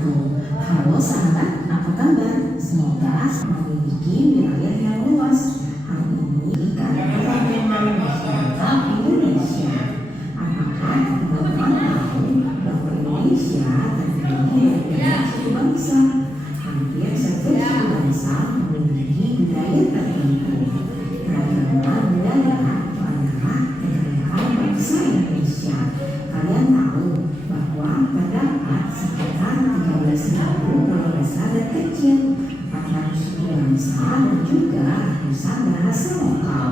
Halo sahabat, apa kabar? Semoga memiliki wilayah yang luas. Hari ini keragaman masyarakat Indonesia. Apakah teman-teman tahu bahwa Indonesia terdiri dari suku bangsa? Hampir setiap suku bangsa memiliki budaya tertentu. Keragaman budaya adalah kekayaan bangsa Indonesia. Kalian tahu bahwa terdapat sekitar 13.000 pulau besar dan kecil, 400 suku bangsa dan juga ratusan bahasa lokal.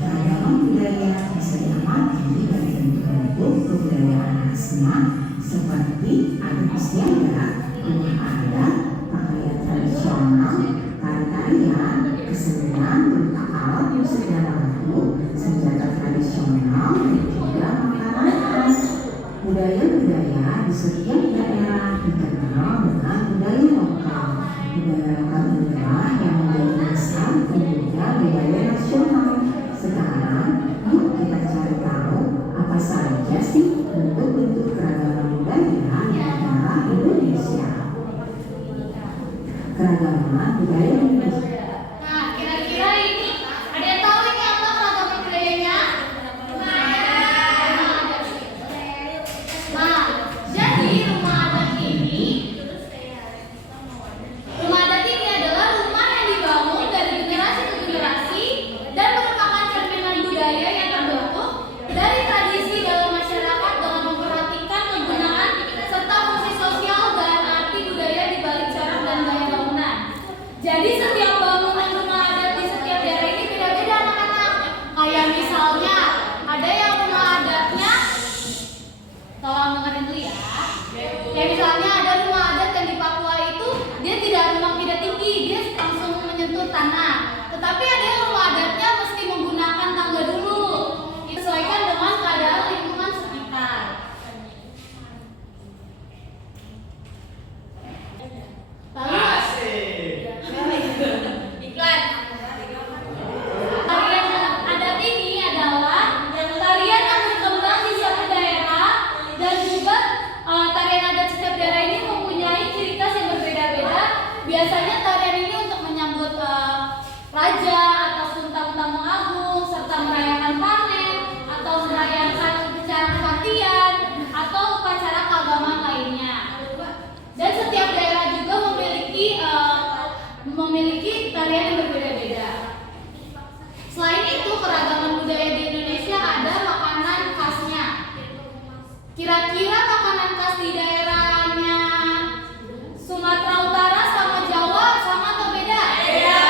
Keragaman budaya bisa diamati dari bentuk-bentuk kebudayaan khasnya seperti adat istiadat, rumah adat, pakaian tradisional, tari-tarian, kesenian berupa alat musik dan lagu, senjata tradisional, dan juga makanan khas. Budaya-budaya di setiap daerah dikenal dengan budaya lokal. Budaya lokal inilah yang menjadi dasar tumbuhnya budaya nasional. Sekarang, yuk kita cari tahu apa saja sih bentuk-bentuk keragaman budaya di negara Indonesia. Keragaman budaya Indonesia. Nah, kira-kira ini ada yang tahu ini apa keragaman budayanya? Nah, jadi rumah adat ini adalah rumah yang dibangun dari generasi ke generasi dan merupakan cerminan budaya yang terbentuk dari tradisi dalam masyarakat dengan memperhatikan penggunaan serta fungsi sosial dan arti budaya di balik corak dan gaya bangunan. Jadi setiap bangunan rumah adat di setiap daerah ini beda-beda anak-anak. Kayak misalnya ada yang rumah adatnya, tolong dengerin dulu ya. Kayak misalnya ada rumah adat yang di Papua itu dia memang tidak tinggi, dia langsung menyentuh tanah. Tetapi ada yang rumah adatnya mesti menggunakan tangga dulu. Disesuaikan dengan keadaan lingkungan sekitar. Iklan. Tarian adat ini adalah tarian yang berkembang di suatu daerah dan juga tarian adat setiap daerah ini mempunyai ciri khas yang berbeda-beda. Biasanya tarian ini untuk menyambut raja ataupun tamu-tamu agung serta merayakan panen atau merayakan upacara kematian atau upacara keagamaan lainnya. Dan setiap daerah juga memiliki tarian yang berbeda-beda. Selain itu, keragaman budaya di Indonesia ada makanan khasnya. Kira-kira makanan khas di daerahnya Sumatera Utara sama Jawa sama atau beda? Beda.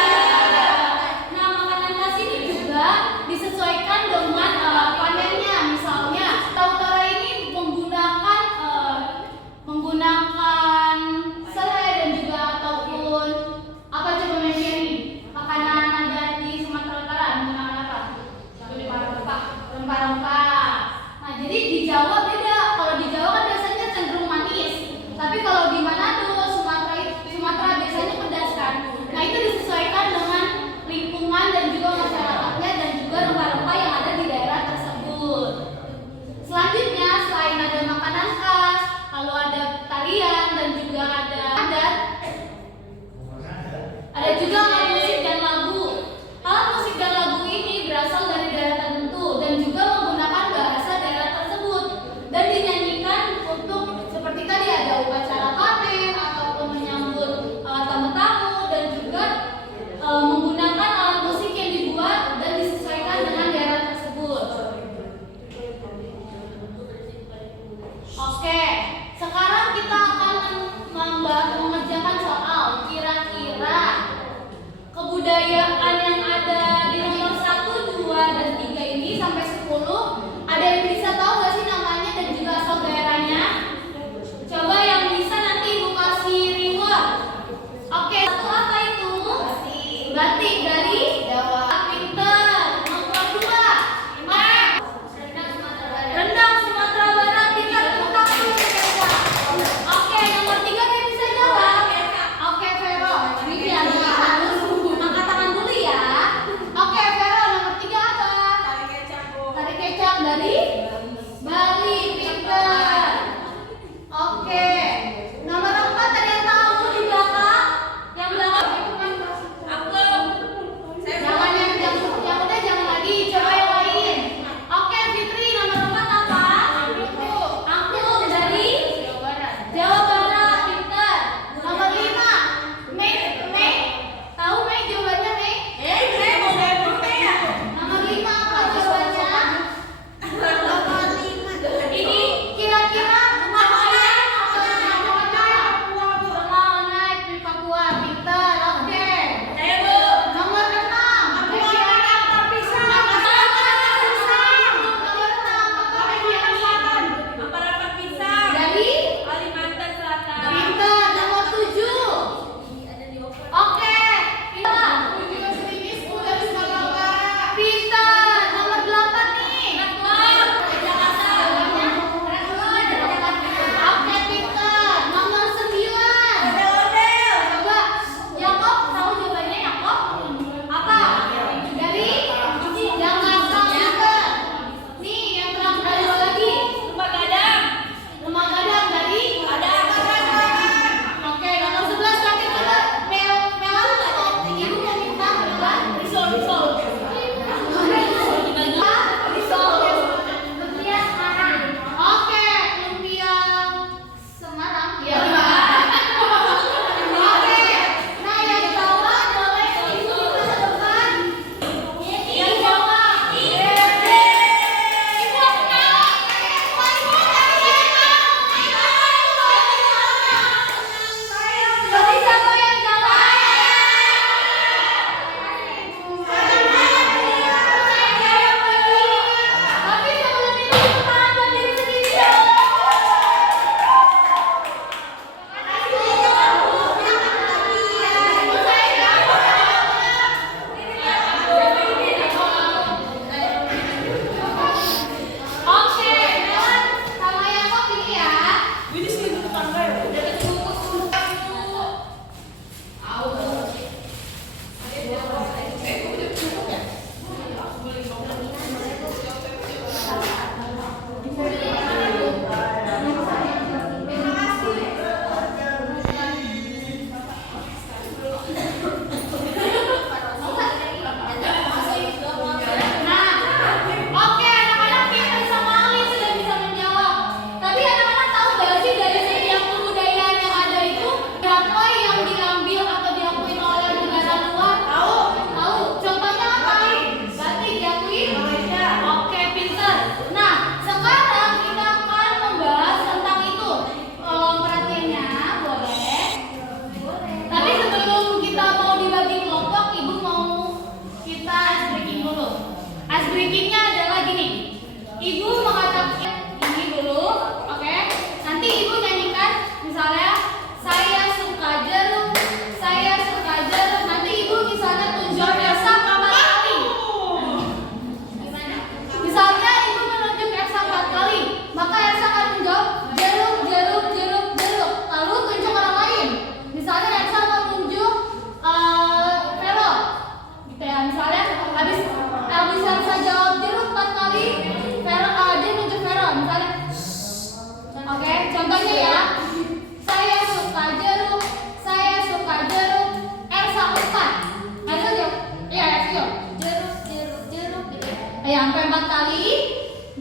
Nah, makanan khas ini juga disesuaikan dengan panennya. Misalnya, Sumatera Utara ini menggunakan serai dan juga ataupun apa coba mention makanan adat di Sumatera Utara menggunakan apa? Rempah-rempah. Nah, jadi di Jawa beda. Kalau di Jawa kan biasanya cenderung manis. Tapi kalau di Manado, Sumatera biasanya pedas kan. Nah, itu disesuaikan dengan lingkungan dan juga masyarakatnya dan juga rempah-rempah yang ada di daerah tersebut. Selanjutnya, selain ada makanan khas, lalu ada tarian dan juga ada adat, ada juga alat musik dan lagu. Alat musik dan lagu ini berasal dari daerah tertentu dan juga menggunakan bahasa daerah tersebut dan dinyanyikan untuk seperti tadi ada upacara panen ataupun menyambut tamu-tamu dan juga menggunakan alat musik yang dibuat dan disesuaikan dengan daerah tersebut. Oke, sekarang kita akan mengerjakan soal kira-kira kebudayaan yang ada di nomor 1, 2, dan 3 ini sampai 10. Ada yang bisa tahu gak sih namanya dan juga asal daerahnya? Coba yang bisa nanti Ibu kasih reward. Oke, satu apa itu? Batik dari Jawa. Pinter. Nomor 2 rendang Sumatera Barat. Pinter. Oke, nomor 3 yang bisa jawab. Oke, Vero. Ini harus angkat tangan dulu ya. Oke, Vero, nomor 3 apa? Tarik kecap dari Bali. Pinter. Oke. Nomor 4 tadi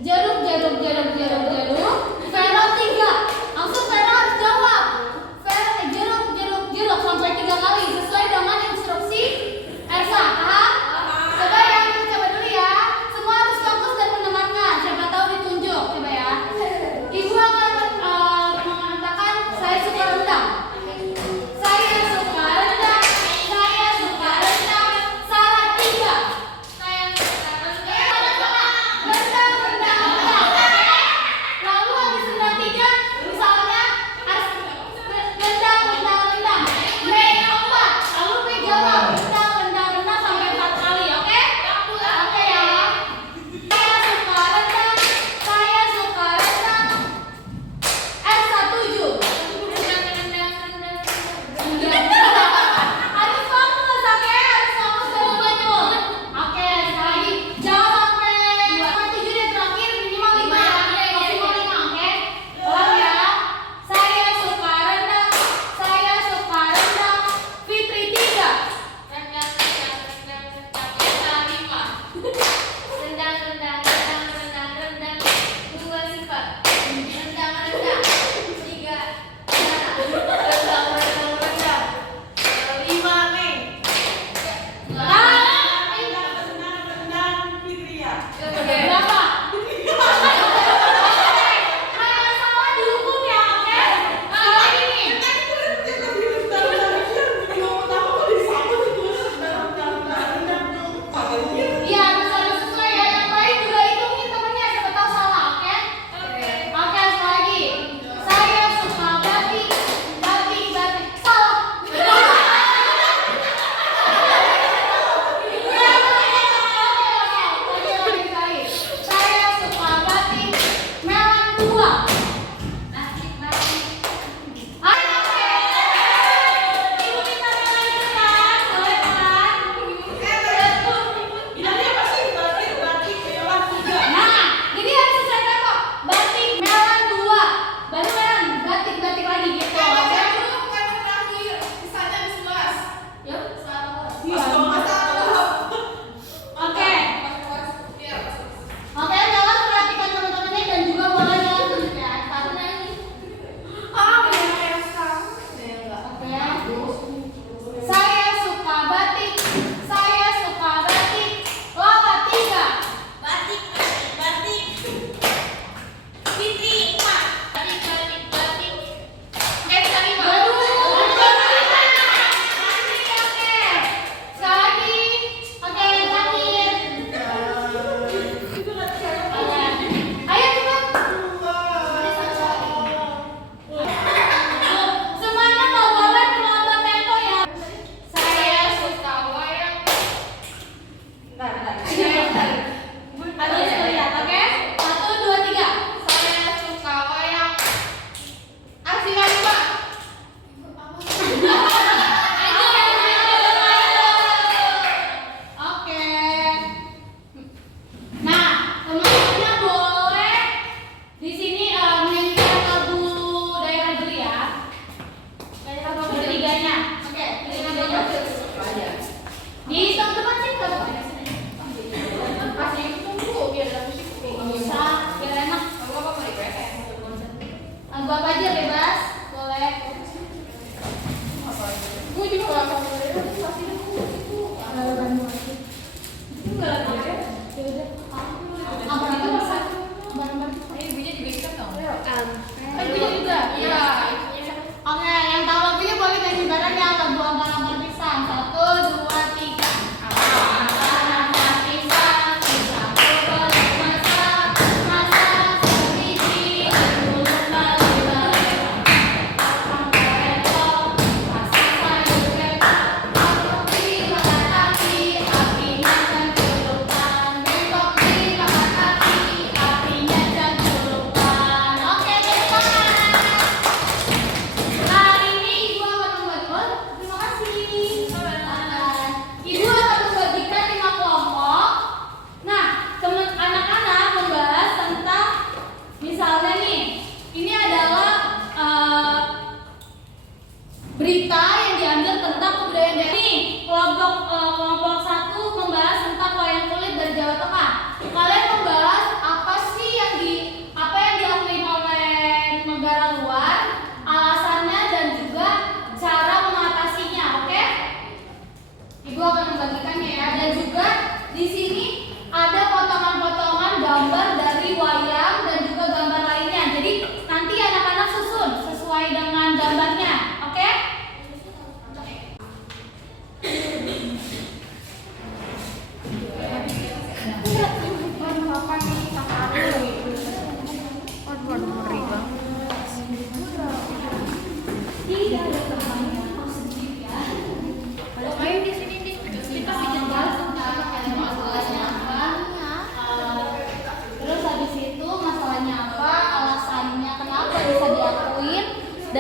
Jeruk, jeruk, jeruk, jeruk, jeruk. Vero 3. Langsung Vero harus jawab. Jeruk, jeruk, jeruk sampai 3 kali sesuai dengan instruksi Ersa. Paham? Coba ya, kita coba dulu ya. Semua harus fokus dan mendengarkan. Siapa tahu ditunjuk. Coba ya. Ibu akan mengatakan saya suka rendang. Saya suka rendang. Saya suka rendang. Salah 3. Saya suka rendang. Rendang, rendang, rendang.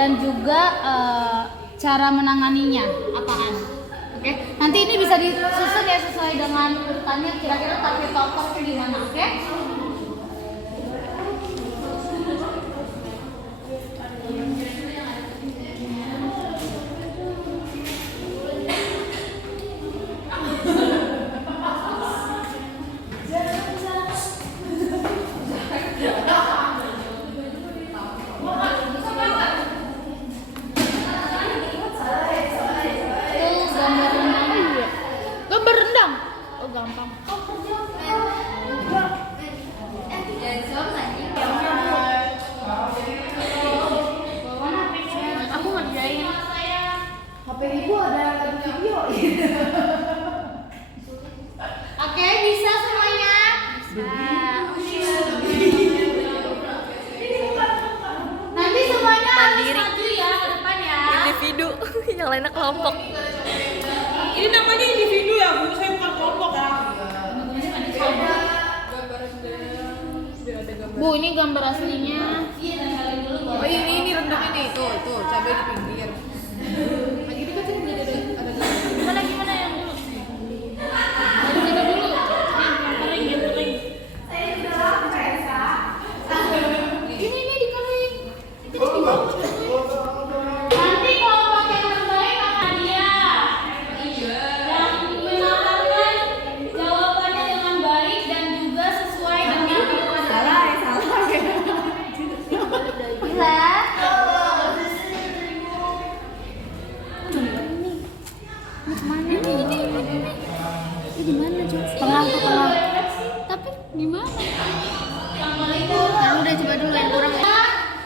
dan juga cara menanganinya apaan. Oke, nanti ini bisa disusun ya sesuai dengan urutannya, kira-kira target tokoh itu gimana, oke? Gambar rendang. Oh, gampang. Aku ngerjain. HP ibu ada video. Oke, bisa semuanya. Nanti semuanya harus maju ya ke depan ya. Individu, yang lainnya kelompok. Ini namanya individu ya bu, saya bukan kelompok ya. Bu, ini gambar aslinya. Oh ini rendang ini, tuh cabai di pinggir. Nah gitu kan sini ada Gimana yang dulu? Yang dulu. Yang kering. Ini dikering. Ini di bawah. Nanti kalau pakai yang terbaik akan dia. Yang menamakan jawabannya dengan baik dan juga sesuai dengan salah ya. Bisa. Tengah. Tapi gimana? Udah coba dulu yang kurang.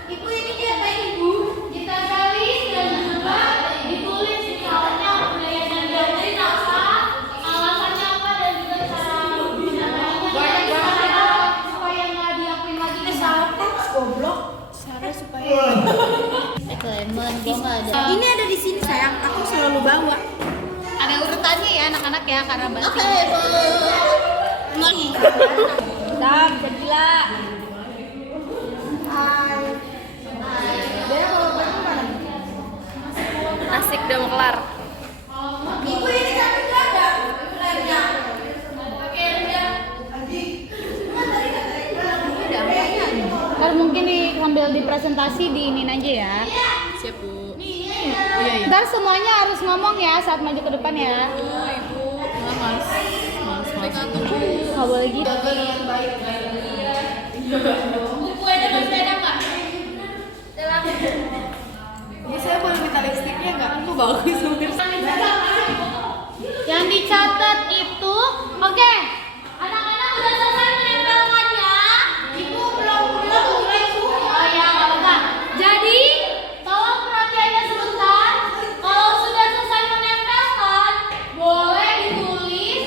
Ibu ini dia kayak ibu. Kita tulis dan juga ditulis misalnya budaya dan diajarin apa, alasannya apa dan juga cara menyampaikannya supaya nggak diakuin lagi. Salah teks goblok. Cara supaya. Lemon, gua nggak ada. Ini ada di sini sayang, aku selalu bawa. Ada urutannya ya anak-anak ya karena batik. Dam, gila. Asik udah mau kelar. Ibu ini tapi nggak ada lemnya. Ntar mungkin sambil di presentasi diinin aja ya. Siap bu. Iya. Ntar semuanya harus ngomong ya saat maju ke depan ya. Ibu, mas. Nggak boleh gitu. Buku ada masih ada nggak? Ini saya boleh minta lipstiknya nggak? Aku bagus Yang dicatat itu, oke. Anak-anak udah selesai menempelkannya. Ibu belum. Oh ya, nggak apa-apa. Jadi, tolong perhatiannya sebentar. Kalau sudah selesai menempelkan, boleh ditulis.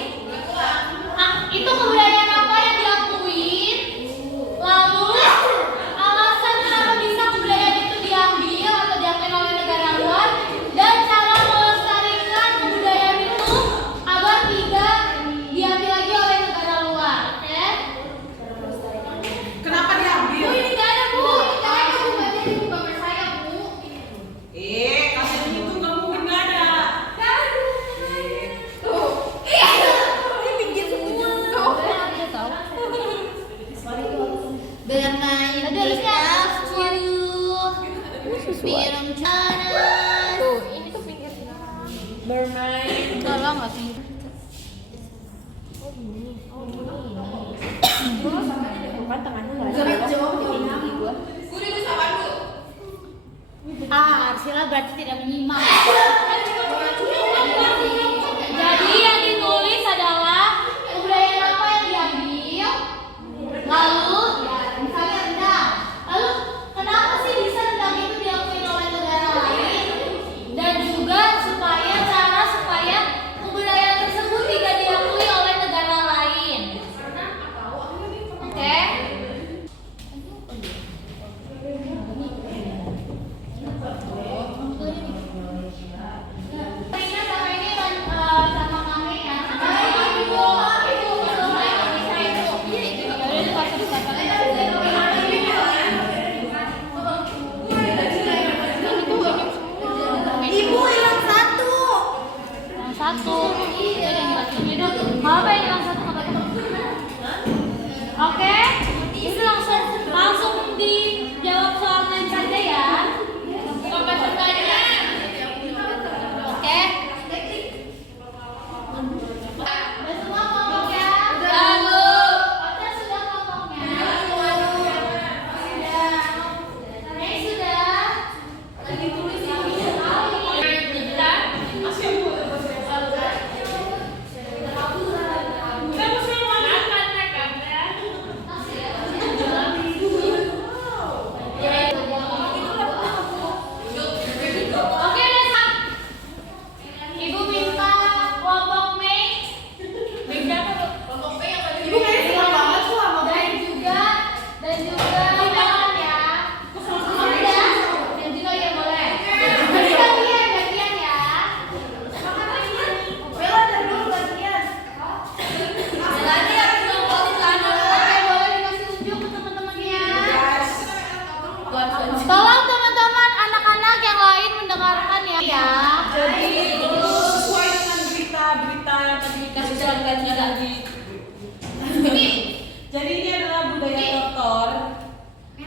Itu kebudayaan apa yang diakuin. Lalu, alasan kenapa bisa kebudayaan itu diambil atau diakui oleh negara luar. Dan cara melestarikan kebudayaan itu agar tidak diambil lagi oleh negara luar, oke? Kenapa diambil? Bu, ini nggak ada bu, ini nggak ada bu, baca di buku gambar saya bu. Kasih itu nggak mungkin nggak ada. Tuh. Ini pinggir semua. Ada tahu. Bermain Tadi harusnya Biram Tuh, ini tuh pinggir. Bermain. Enggak nggak pinggir. Bukan tengahnya nggak ada. Arsila berarti tidak menyimak. Jadi yang ditulis adalah kebudayaan apa yang diambil. Lalu, ya misalnya rendang. Lalu kenapa sih bisa rendang itu diakui oleh negara lain? Dan juga supaya kebudayaan tersebut tidak diakui oleh negara lain. Oke?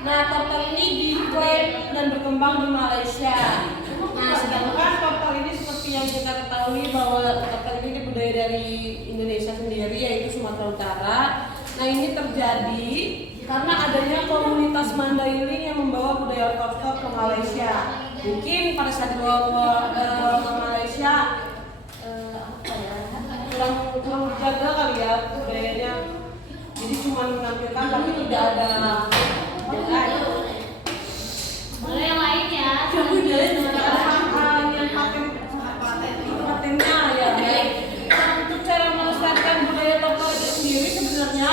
Nah, tortor ini diklaim dan berkembang di Malaysia. Nah, sedangkan tortor ini seperti yang kita ketahui bahwa tortor ini budaya dari Indonesia sendiri, yaitu Sumatera Utara. Nah, ini terjadi karena adanya komunitas Mandailing yang membawa budaya tortor ke Malaysia. Mungkin pada saat dibawa ke Malaysia kurang jaga kali ya budayanya. Jadi cuma menampilkan tapi tidak ada Boleh yang lain ya. patennya ya. Untuk cara melestarikan budaya tortor itu sendiri sebenarnya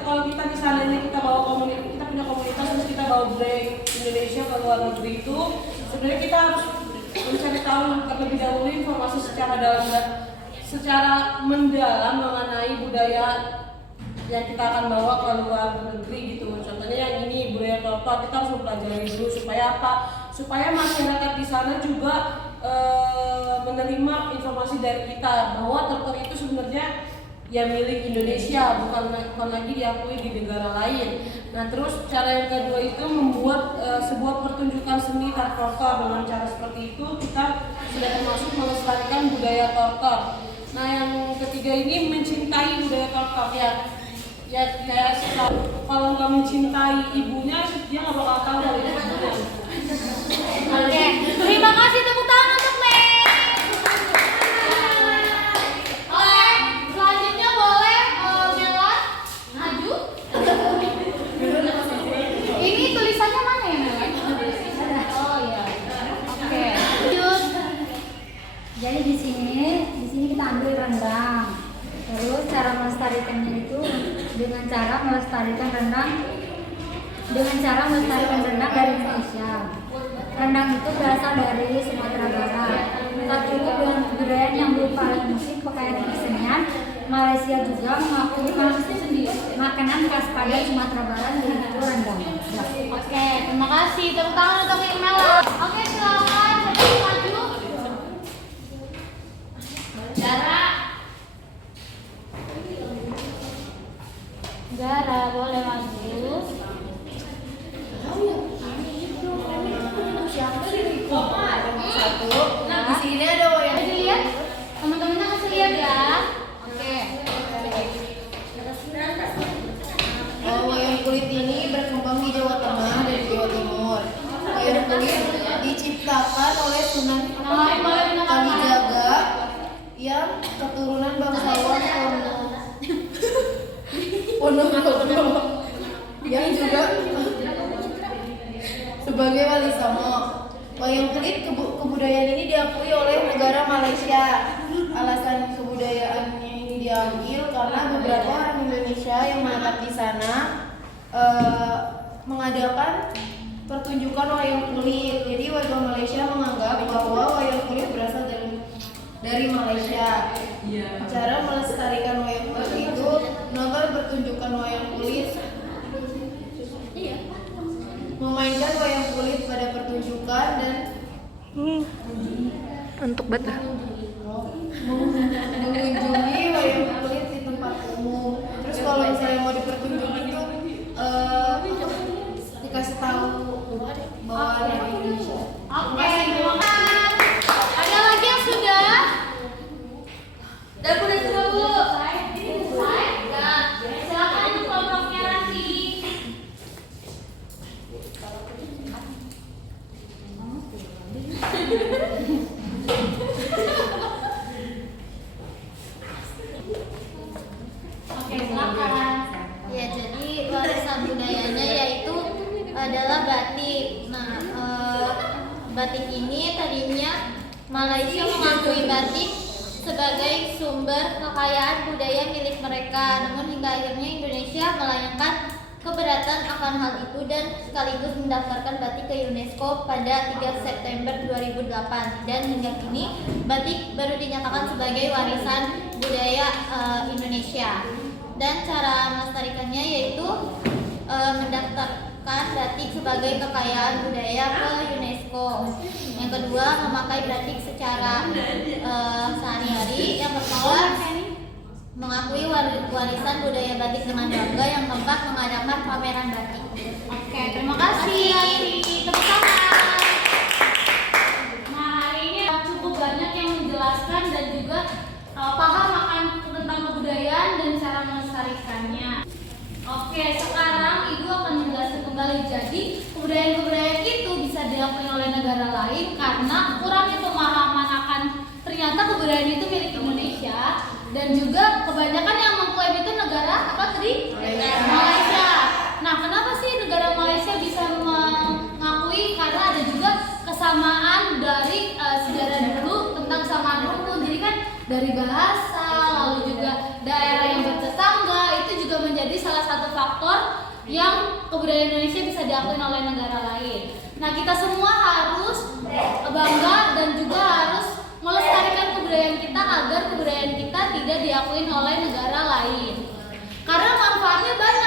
kalau kita di sananya kita bawa kita punya komunitas terus kita bawa budaya Indonesia ke luar negeri itu sebenarnya kita harus mencari tahu terlebih dahulu informasi secara mendalam mengenai budaya yang kita akan bawa ke luar negeri gitu. Contohnya yang ini budaya tortor kita harus mempelajari dulu supaya apa? Supaya masyarakat di sana juga menerima informasi dari kita bahwa tortor itu sebenarnya ya milik Indonesia, bukan lagi diakui di negara lain. Nah, terus cara yang kedua itu membuat sebuah pertunjukan seni tortor. Dengan cara seperti itu kita sudah termasuk melestarikan budaya tortor. Nah, yang ketiga ini mencintai budaya tortor ya kalau nggak mencintai ibunya dia nggak bakal tahu dari ibunya. Oke, terima kasih, tepuk tangan untuk Mei. Oke, selanjutnya boleh Melon maju. Ini tulisannya mana ya Melon? Oh iya. Oke. Lanjut. Jadi di sini kita ambil rendang. Terus cara melestarikannya itu dengan cara melestarikan rendang dari Indonesia. Rendang itu berasal dari Sumatera Barat. Tak cukup dengan kebudayaan yang berupa alat musik, pakaian dan kesenian, Malaysia juga mengakui makanan khas Padang Sumatera Barat yaitu rendang. Oke, terima kasih. Tepuk tangan untuk Mela. Oke, silakan sedang maju. Zara boleh maju. Nah, di sini ada wayang. Kasih lihat, teman-temannya kasih lihat ya. Oke. Wayang kulit ini berkembang di Jawa Tengah dan Jawa Timur. Wayang kulit diciptakan oleh Sunan Kalijaga yang keturunan bangsawan Ponorogo yang juga sebagai wali songo. Wayang kulit kebudayaan ini diakui oleh negara Malaysia. Alasan kebudayaannya ini diambil karena beberapa orang Indonesia yang menetap di sana mengadakan pertunjukan wayang kulit. Jadi warga Malaysia menganggap bahwa wayang kulit berasal dari Malaysia. Cara melestarikan wayang kulit itu nonton pertunjukan wayang kulit, memainkan wayang kulit pada pertunjukan dan Untuk bata. mengunjungi wayang kulit di tempat umum. Terus kalau misalnya mau dipertunjukin itu dikasih tahu bahwa ada Indonesia. Oke, terima kasih. Ada lagi yang sudah? Dapur itu dulu. Nah, silakan untuk kelompoknya nanti. Oke, silakan. Ya, jadi warisan budayanya yaitu adalah batik. Nah, batik ini tadinya Malaysia mengakui batik sebagai sumber kekayaan budaya milik mereka. Namun hingga akhirnya Indonesia melayangkan keberatan akan hal itu dan sekaligus mendaftarkan batik ke UNESCO pada 3 September 2008. Dan hingga kini batik baru dinyatakan sebagai warisan budaya Indonesia. Dan cara melestarikannya yaitu mendaftarkan batik sebagai kekayaan budaya ke UNESCO. Yang kedua, memakai batik secara sehari-hari. Yang ketiga, mengakui warisan budaya batik dengan bangga. Yang keempat, mengadakan pameran batik. Oke, terima kasih. Tepuk tangan. Nah, hari ini cukup banyak yang menjelaskan dan juga paham akan tentang kebudayaan dan cara melestarikannya. Oke, sekarang Ibu akan menjelaskan kembali. Jadi, kebudayaan-kebudayaan itu bisa diakui oleh negara lain karena kurangnya pemahaman akan ternyata kebudayaan itu milik Indonesia, dan juga kebanyakan yang mengklaim itu negara apa tadi? Malaysia. Nah, kenapa sih negara Malaysia bisa mengakui? Karena ada juga kesamaan dari sejarah dulu tentang kesamaan rukun. Jadi kan dari bahasa, lalu juga daerah yang bertetangga, itu juga menjadi salah satu faktor yang kebudayaan Indonesia bisa diakui oleh negara lain. Nah, kita semua harus bangga dan juga harus melestarikan kebudayaan kita agar kebudayaan kita tidak diakui oleh negara lain. Karena manfaatnya banyak.